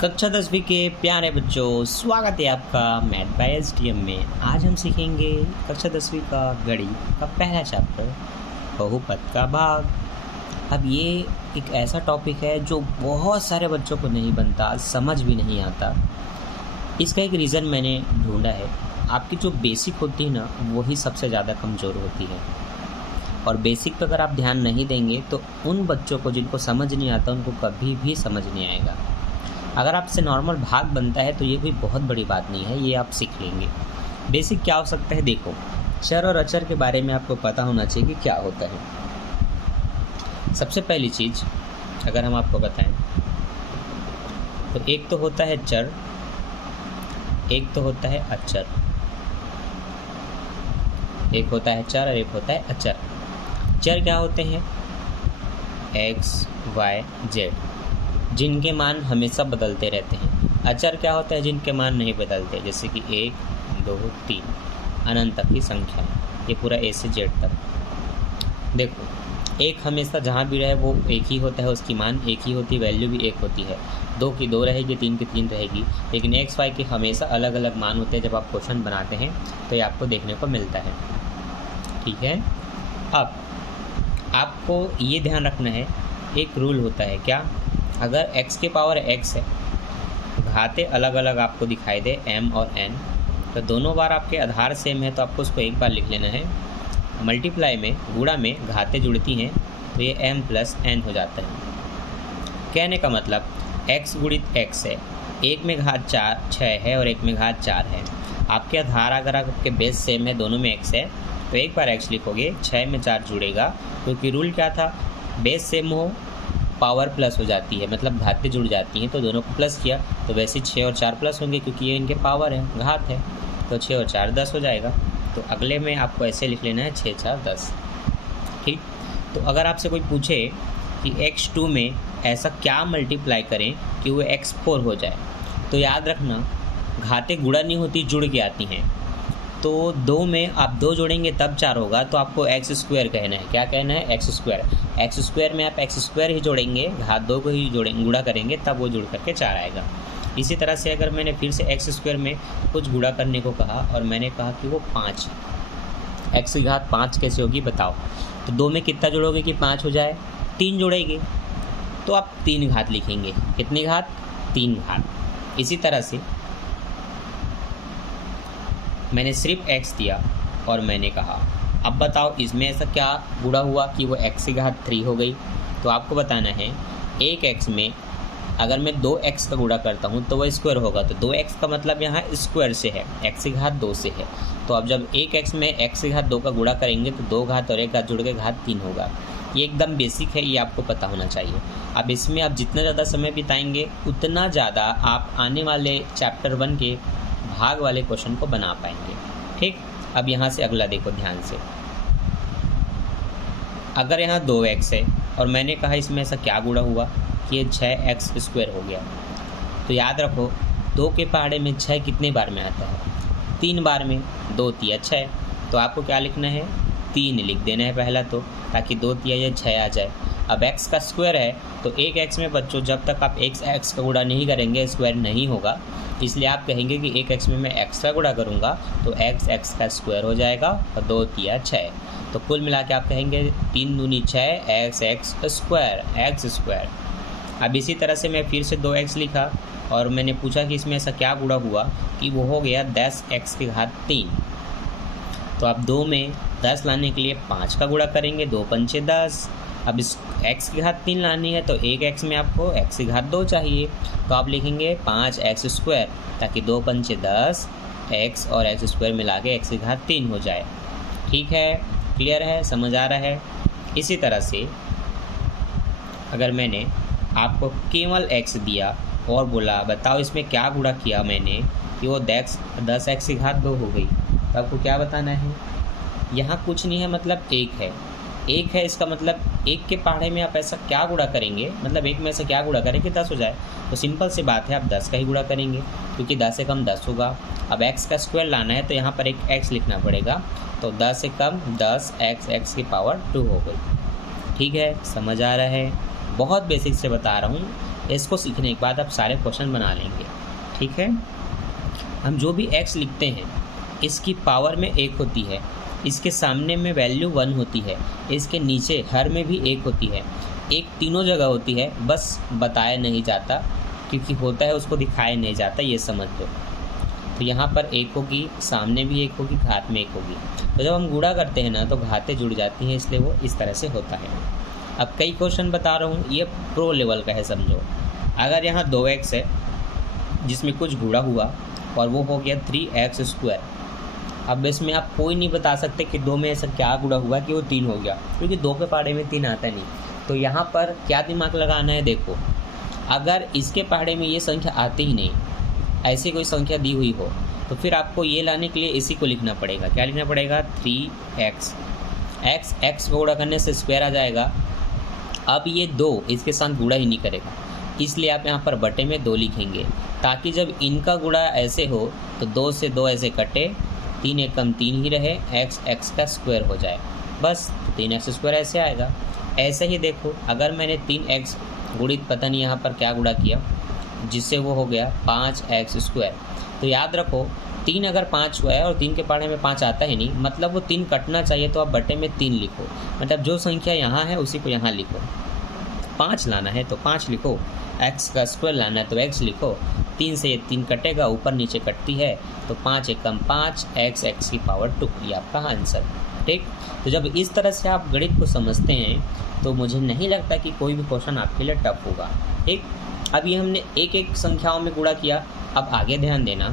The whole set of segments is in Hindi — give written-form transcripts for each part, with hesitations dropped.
कक्षा 10वीं के प्यारे बच्चों, स्वागत है आपका मैथ बाय एसडीएम में। आज हम सीखेंगे कक्षा 10वीं का गणित का पहला चैप्टर बहुपद का भाग। अब ये एक ऐसा टॉपिक है जो बहुत सारे बच्चों को नहीं बनता, समझ भी नहीं आता। इसका एक रीज़न मैंने ढूंढा है। आपकी जो बेसिक होती है ना, वही सबसे ज़्यादा कमज़ोर होती है। और बेसिक पर अगर आप ध्यान नहीं देंगे तो उन बच्चों को जिनको समझ नहीं आता उनको कभी भी समझ नहीं आएगा। अगर आपसे नॉर्मल भाग बनता है तो ये कोई बहुत बड़ी बात नहीं है, ये आप सीख लेंगे। बेसिक क्या हो सकता है, देखो, चर और अचर के बारे में आपको पता होना चाहिए कि क्या होता है। सबसे पहली चीज़ अगर हम आपको बताएं तो एक तो होता है चर, एक तो होता है अचर। एक होता है चर और एक होता है अचर। चर क्या होते हैं? एक्स, वाई, जेड, जिनके मान हमेशा बदलते रहते हैं। अचर क्या होता है? जिनके मान नहीं बदलते, जैसे कि 1, 2, 3 अनंत तक की संख्या। ये पूरा ए से जेड तक। देखो, एक हमेशा जहाँ भी रहे वो एक ही होता है, उसकी मान एक ही होती है, वैल्यू भी एक होती है। 2 की 2 रहेगी, 3 की 3 रहेगी। लेकिन एक्स वाई के हमेशा अलग अलग मान होते हैं। जब आप क्वेश्चन बनाते हैं तो ये आपको देखने को मिलता है। ठीक है, अब आपको ये ध्यान रखना है, एक रूल होता है। क्या? अगर x के पावर x है, घाते अलग अलग आपको दिखाई दे m और n, तो दोनों बार आपके आधार सेम है तो आपको उसको एक बार लिख लेना है। मल्टीप्लाई में, गुणा में घाते जुड़ती हैं तो ये m प्लस n हो जाता है। कहने का मतलब x गुणित x है, एक में घात 6 है और एक में घात 4 है। आपके आधार अगर आपके बेस सेम है, दोनों में x है, तो एक बार x लिखोगे, 6 में 4 जुड़ेगा, क्योंकि रूल क्या था? बेस सेम हो, पावर प्लस हो जाती है, मतलब घातें जुड़ जाती हैं, तो दोनों को प्लस किया तो वैसे 6 और 4 प्लस होंगे, क्योंकि ये इनके पावर है, घात है। तो 6 और 4 10 हो जाएगा। तो अगले में आपको ऐसे लिख लेना है 6 4 10। ठीक। तो अगर आपसे कोई पूछे कि x2 में ऐसा क्या मल्टीप्लाई करें कि वो x4 हो जाए, तो याद रखना घातें गुणा नहीं होती, जुड़ के आती हैं। तो 2 में आप 2 जोड़ेंगे तब 4 होगा, तो आपको एक्स स्क्वायर कहना है। क्या कहना है? X square. एक्स स्क्वायर में आप एक्स स्क्वायर ही जोड़ेंगे, घात 2 को ही जोड़ेंगे, गुणा करेंगे, तब वो जुड़ करके 4 आएगा। इसी तरह से अगर मैंने फिर से एक्स स्क्वायर में कुछ गुणा करने को कहा और मैंने कहा कि वो 5, एक्स की घात 5 कैसे होगी बताओ? तो 2 में कितना जोड़ोगे कि 5 हो जाए? 3 जोड़ेंगे, तो आप 3 घात लिखेंगे। कितनी घात? 3 घात। इसी तरह से मैंने सिर्फ x दिया और मैंने कहा अब बताओ इसमें ऐसा क्या गुणा हुआ कि वो x की घात 3 हो गई। तो आपको बताना है, एक x में अगर मैं 2x का गुणा करता हूँ तो वह स्क्वायर होगा। तो 2x का मतलब यहाँ स्क्वायर से है, x की घात 2 से है। तो अब जब एक x में x की घात 2 का गुणा करेंगे तो 2 घात और 1 घात जुड़ के घात 3 होगा। ये एकदम बेसिक है, ये आपको पता होना चाहिए। अब इसमें आप जितना ज़्यादा समय बिताएंगे उतना ज़्यादा आप आने वाले चैप्टर 1 के भाग वाले क्वेश्चन को बना पाएंगे। ठीक। अब यहाँ से अगला देखो ध्यान से। अगर यहाँ 2x है और मैंने कहा इसमें ऐसा क्या गुणा हुआ कि ये 6x स्क्वायर हो गया, तो याद रखो 2 के पहाड़े में 6 कितने बार में आता है? 3 बार में। 2 तिया 6, तो आपको क्या लिखना है? 3 लिख देना है पहला, तो ताकि 2 तिया ये 6 आ जाए। अब x का स्क्वायर है तो एक x में बच्चों जब तक आप x का गुणा नहीं करेंगे स्क्वायर नहीं होगा, इसलिए आप कहेंगे कि एक x में मैं x का गुणा करूँगा तो x का स्क्वायर हो जाएगा और 2 तिया 6। तो कुल मिला के आप कहेंगे 3 दूनी 6 x स्क्वायर। अब इसी तरह से मैं फिर से 2x लिखा और मैंने पूछा कि इसमें ऐसा क्या गुणा हुआ कि वो हो गया 10x की घात 3। तो आप 2 में 10 लाने के लिए 5 का गुणा करेंगे, 2 पंचे 10। अब इस x की घात 3 लानी है तो एक x में आपको x की घात 2 चाहिए, तो आप लिखेंगे 5x स्क्वायर, ताकि 2 पंचे 10, x और x स्क्वायर मिला के x की घात 3 हो जाए। ठीक है, क्लियर है, समझ आ रहा है? इसी तरह से अगर मैंने आपको केवल x दिया और बोला बताओ इसमें क्या गुणा किया मैंने कि वो 10x की घात 2 हो गई, तो आपको क्या बताना है? यहाँ कुछ नहीं है, मतलब एक है, इसका मतलब एक के पहाड़े में आप ऐसा क्या गुणा करेंगे, मतलब एक में ऐसा क्या गुणा करें कि 10 हो जाए? तो सिंपल सी बात है, आप 10 का ही गुणा करेंगे, क्योंकि 10 से कम 10 होगा। अब x का स्क्वायर लाना है तो यहाँ पर एक x लिखना पड़ेगा, तो 10 से कम 10, x की पावर 2 हो गई। ठीक है, समझ आ रहा है? बहुत बेसिक से बता रहा हूँ, इसको सीखने के बाद आप सारे क्वेश्चन बना लेंगे। ठीक है, हम जो भी x लिखते हैं इसकी पावर में 1 होती है, इसके सामने में वैल्यू 1 होती है, इसके नीचे हर में भी 1 होती है, एक तीनों जगह होती है, बस बताया नहीं जाता क्योंकि होता है उसको दिखाया नहीं जाता, ये समझ लो। तो यहाँ पर 1 होगी, सामने भी 1 होगी, घात में 1 होगी। तो जब हम गुणा करते हैं ना तो घातें जुड़ जाती हैं, इसलिए वो इस तरह से होता है। अब कई क्वेश्चन बता रहा हूँ, ये प्रो लेवल का है समझो। अगर यहाँ 2x है जिसमें कुछ गुणा हुआ और वो हो गया 3x²। अब इसमें आप कोई नहीं बता सकते कि 2 में ऐसा क्या गुणा हुआ कि वो 3 हो गया, क्योंकि 2 के पहाड़े में 3 आता नहीं। तो यहाँ पर क्या दिमाग लगाना है, देखो अगर इसके पहाड़े में ये संख्या आती ही नहीं, ऐसी कोई संख्या दी हुई हो, तो फिर आपको ये लाने के लिए इसी को लिखना पड़ेगा। क्या लिखना पड़ेगा, 3x। x को गुणा करने से स्क्वायर आ जाएगा। अब ये 2 इसके साथ गुणा ही नहीं करेगा, इसलिए आप यहाँ पर बटे में 2 लिखेंगे, ताकि जब इनका गुणा ऐसे हो तो 2 से 2 ऐसे कटे, 3 एक कम 3 ही रहे, x का स्क्वायर हो जाए, बस 3x² ऐसे आएगा। ऐसे ही देखो, अगर मैंने 3x गुणित पता नहीं यहाँ पर क्या गुणा किया जिससे वो हो गया 5x², तो याद रखो 3 अगर 5 हुआ है और 3 के पहाड़े में 5 आता ही नहीं, मतलब वो 3 कटना चाहिए, तो आप बटे में 3 लिखो, मतलब जो संख्या यहाँ है उसी को यहाँ लिखो। 5 लाना है तो 5 लिखो, x का स्क्वायर लाना है तो x लिखो, 3 से ये 3 कटेगा, ऊपर नीचे कटती है, तो 5 एक कम 5, x की पावर 2, ये आपका आंसर। ठीक, तो जब इस तरह से आप गणित को समझते हैं तो मुझे नहीं लगता कि कोई भी क्वेश्चन आपके लिए टफ होगा। ठीक, अब ये हमने एक एक संख्याओं में गुणा किया। अब आगे ध्यान देना,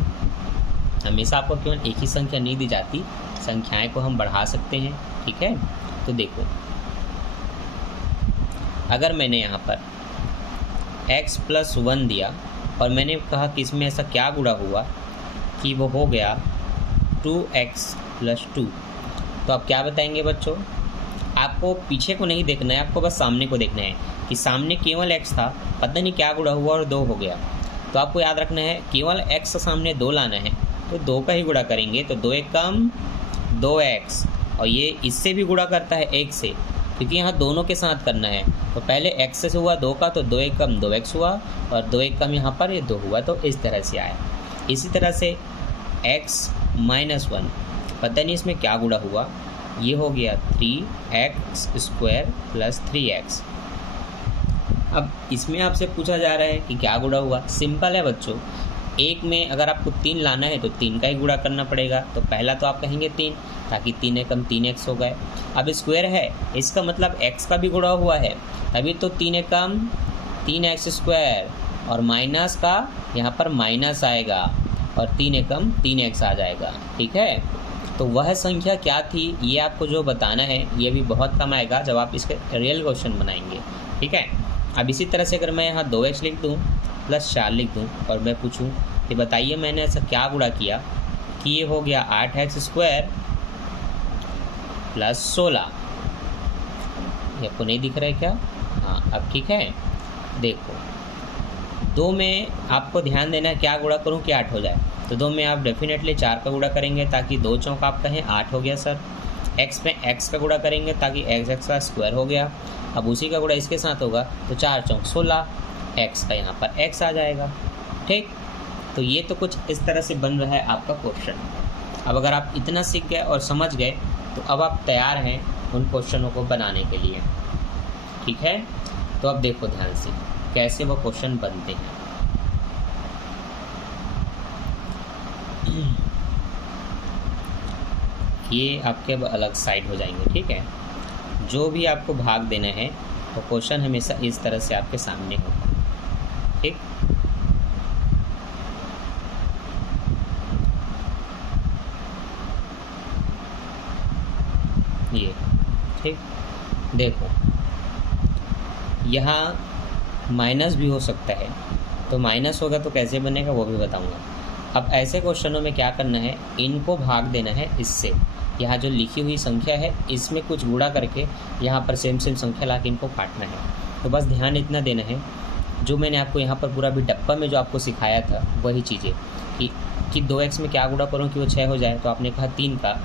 हमेशा आपको केवल एक ही संख्या नहीं दी जाती, संख्याएं को हम बढ़ा सकते हैं। ठीक है, तो देखो अगर मैंने यहाँ पर x+1 दिया और मैंने कहा कि इसमें ऐसा क्या गुणा हुआ कि वो हो गया 2x+2, तो आप क्या बताएंगे बच्चों, आपको पीछे को नहीं देखना है, आपको बस सामने को देखना है कि सामने केवल x था, पता नहीं क्या गुणा हुआ और 2 हो गया। तो आपको याद रखना है केवल x के सामने 2 लाना है, तो 2 का ही गुणा करेंगे, तो 2 एक कम 2x, और ये इससे भी गुणा करता है 1 से, क्योंकि यहाँ दोनों के साथ करना है। तो पहले x से हुआ 2 का, तो 2 एक कम 2x हुआ, और 2 एक कम यहाँ पर ये 2 हुआ, तो इस तरह से आया। इसी तरह से x-1, पता नहीं इसमें क्या गुणा हुआ, ये हो गया 3x² + 3x। अब इसमें आपसे पूछा जा रहा है कि क्या गुणा हुआ, सिंपल है बच्चों, एक में अगर आपको 3 लाना है तो 3 का ही गुणा करना पड़ेगा। तो पहला तो आप कहेंगे 3, ताकि 3 एक कम 3x हो गए। अब स्क्वायर है, इसका मतलब x का भी गुणा हुआ है, तभी तो 3 एक कम 3x², और माइनस का यहाँ पर माइनस आएगा, और 3 एक कम 3x आ जाएगा। ठीक है, तो वह संख्या क्या थी ये आपको जो बताना है, ये भी बहुत कम आएगा जब आप इसके रियल क्वेश्चन बनाएंगे। ठीक है, अब इसी तरह से अगर मैं यहाँ 2x लिख दूँ +4 लिख दूँ और मैं पूछूँ कि बताइए मैंने ऐसा क्या गुणा किया कि ये हो गया 8x² + 16। ये आपको नहीं दिख रहा है क्या? हाँ, अब ठीक है, देखो 2 में आपको ध्यान देना है क्या गुणा करूँ कि 8 हो जाए, तो 2 में आप डेफिनेटली 4 का गुणा करेंगे, ताकि 2 चौक आप कहें 8 हो गया सर। x में x का गुणा करेंगे ताकि x का स्क्वायर हो गया, अब उसी का गुणा इसके साथ होगा, तो 4 चौक 16, x का यहाँ पर x आ जाएगा। ठीक, तो ये तो कुछ इस तरह से बन रहा है आपका क्वेश्चन। अब अगर आप इतना सीख गए और समझ गए तो अब आप तैयार हैं उन क्वेश्चनों को बनाने के लिए। ठीक है, तो अब देखो ध्यान से कैसे वो क्वेश्चन बनते हैं। ये आपके अब अलग साइड हो जाएंगे। ठीक है, जो भी आपको भाग देना है वो क्वेश्चन हमेशा इस तरह से आपके सामने होगा। ठीक, ये ठीक, देखो यहाँ माइनस भी हो सकता है, तो माइनस होगा तो कैसे बनेगा वो भी बताऊंगा। अब ऐसे क्वेश्चनों में क्या करना है, इनको भाग देना है इससे, यहाँ जो लिखी हुई संख्या है इसमें कुछ गुणा करके यहाँ पर सेम संख्या ला के इनको काटना है। तो बस ध्यान इतना देना है, जो मैंने आपको यहाँ पर पूरा भी डब्बा में जो आपको सिखाया था वही चीज़ें कि 2x में क्या गुणा करूँ कि वो 6 हो जाए, तो आपने कहा 3 का,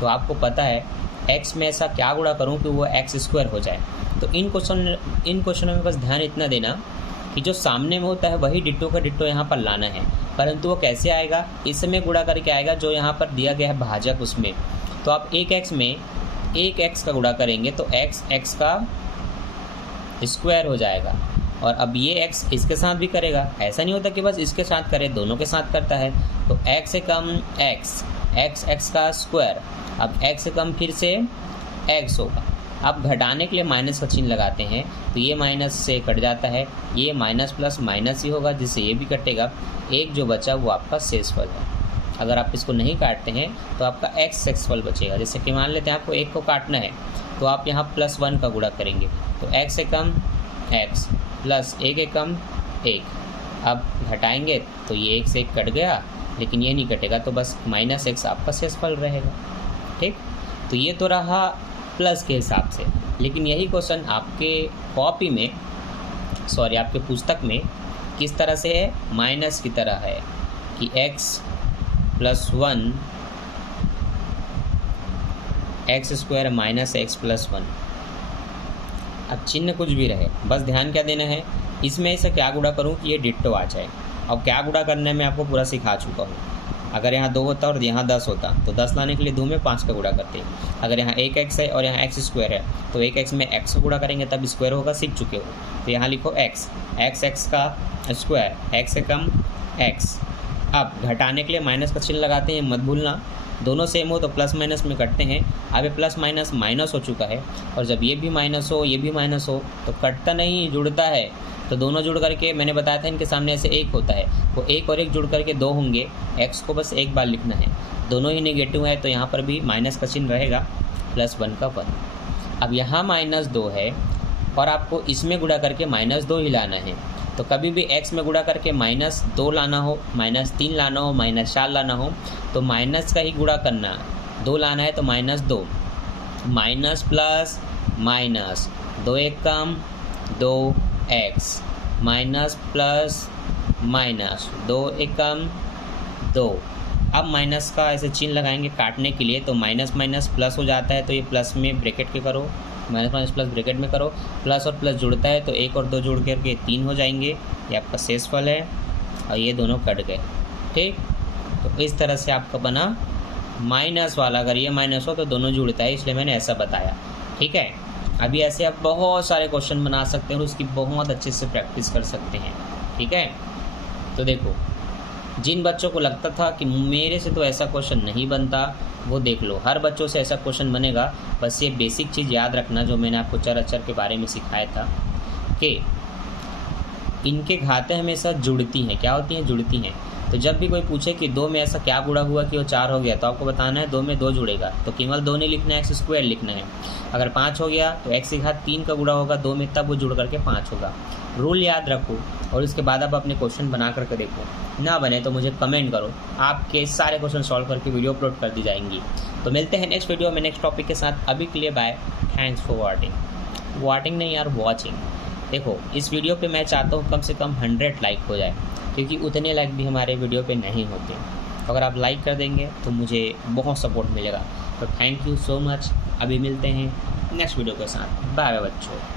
तो आपको पता है x में ऐसा क्या गुणा करूं कि वो x स्क्वायर हो जाए। तो इन क्वेश्चनों में बस ध्यान इतना देना कि जो सामने में होता है वही डिट्टो का डिट्टो यहाँ पर लाना है, परंतु वो कैसे आएगा, इसमें गुणा करके आएगा जो यहाँ पर दिया गया है भाजक उसमें। तो आप एक x में एक x का गुणा करेंगे तो x का स्क्वायर हो जाएगा, और अब ये x इसके साथ भी करेगा। ऐसा नहीं होता कि बस इसके साथ करे, दोनों के साथ करता है। तो x से कम x का स्क्वायर, अब x से कम फिर से x होगा। अब घटाने के लिए माइनस का चिन्ह लगाते हैं तो ये माइनस से कट जाता है, ये माइनस प्लस माइनस ही होगा जिससे ये भी कटेगा। एक जो बचा वो आपका शेषफल है। अगर आप इसको नहीं काटते हैं तो आपका x शेषफल बचेगा। जैसे कि मान लेते हैं आपको एक को काटना है तो आप यहाँ +1 का गुणा करेंगे तो x से कम x प्लस 1 के कम 1। अब घटाएंगे तो ये 1 से 1 कट गया, लेकिन ये नहीं कटेगा तो बस -x आपका शेषफल रहेगा। ठीक, तो ये तो रहा प्लस के हिसाब से। लेकिन यही क्वेश्चन आपके कॉपी में, सॉरी आपके पुस्तक में किस तरह से है, माइनस की तरह है कि x + 1 x स्क्वायर -x + 1। अब चिन्ह कुछ भी रहे, बस ध्यान क्या देना है, इसमें ऐसा क्या गुणा करूं कि ये डिट्टो आ जाए। अब क्या गुणा करना है मैं आपको पूरा सिखा चुका हूँ। अगर यहाँ 2 होता और यहाँ 10 होता तो 10 लाने के लिए 2 में 5 का गुणा करते। अगर यहाँ 1x है और यहाँ x स्क्वायर है तो 1x में x को गुणा करेंगे तब स्क्वायर होगा, सीख चुके हो। तो यहाँ लिखो x का स्क्वायर, x से कम x। अब घटाने के लिए माइनस का चिन्ह लगाते हैं, मत भूलना। दोनों सेम हो तो प्लस माइनस में कटते हैं। अब ये प्लस माइनस माइनस हो चुका है, और जब ये भी माइनस हो ये भी माइनस हो तो कटता नहीं, जुड़ता है। तो दोनों जुड़ करके, मैंने बताया था इनके सामने ऐसे 1 होता है, वो 1 और 1 जुड़ करके 2 होंगे। x को बस एक बार लिखना है, दोनों ही नेगेटिव है तो यहाँ पर भी माइनस का चिन्ह रहेगा, +1 का 1। अब यहाँ -2 है और आपको इसमें गुणा करके -2 ही लाना है। तो कभी भी x में गुणा करके -2 लाना हो, -3 लाना हो, -4 लाना हो तो माइनस का ही गुणा करना। 2 लाना है तो -2, माइनस प्लस माइनस, 2 1 कम 2x, माइनस प्लस माइनस, 2 1 कम 2। अब माइनस का ऐसे चिन्ह लगाएंगे काटने के लिए, तो माइनस माइनस प्लस हो जाता है तो ये प्लस में ब्रैकेट के करो, माइनस माइनस प्लस ब्रैकेट में करो। प्लस और प्लस जुड़ता है तो 1 और 2 जुड़ करके 3 हो जाएंगे, ये आपका शेषफल है और ये दोनों कट गए। ठीक, तो इस तरह से आपका बना माइनस वाला। अगर ये माइनस हो तो दोनों जुड़ता है, इसलिए मैंने ऐसा बताया। ठीक है, अभी ऐसे आप बहुत सारे क्वेश्चन बना सकते हैं और उसकी बहुत अच्छे से प्रैक्टिस कर सकते हैं। ठीक है, तो देखो, जिन बच्चों को लगता था कि मेरे से तो ऐसा क्वेश्चन नहीं बनता, वो देख लो, हर बच्चों से ऐसा क्वेश्चन बनेगा। बस ये बेसिक चीज़ याद रखना जो मैंने आपको चर अक्षर के बारे में सिखाया था कि इनके घातें हमेशा जुड़ती हैं। क्या होती हैं? जुड़ती हैं। तो जब भी कोई पूछे कि 2 में ऐसा क्या गुणा हुआ कि वो 4 हो गया, तो आपको बताना है 2 में 2 जुड़ेगा तो केवल 2 नहीं लिखना है, x स्क्वायर लिखना है। अगर 5 हो गया तो x की घात 3 का गुणा होगा 2 में, तब वो जुड़ करके 5 होगा। रूल याद रखो और उसके बाद आप अपने क्वेश्चन बना करके देखो। ना बने तो मुझे कमेंट करो, आपके सारे क्वेश्चन सॉल्व करके वीडियो अपलोड कर दी जाएंगी। तो मिलते हैं नेक्स्ट वीडियो में नेक्स्ट टॉपिक के साथ। अभी के लिए बाय, थैंक्स फॉर वाचिंग नहीं यार, वॉचिंग। देखो, इस वीडियो पे मैं चाहता हूँ कम से कम 100 लाइक हो जाए, क्योंकि उतने लाइक भी हमारे वीडियो पे नहीं होते। अगर आप लाइक कर देंगे तो मुझे बहुत सपोर्ट मिलेगा। तो थैंक यू सो मच। अभी मिलते हैं नेक्स्ट वीडियो के साथ। बाय बाय बच्चों।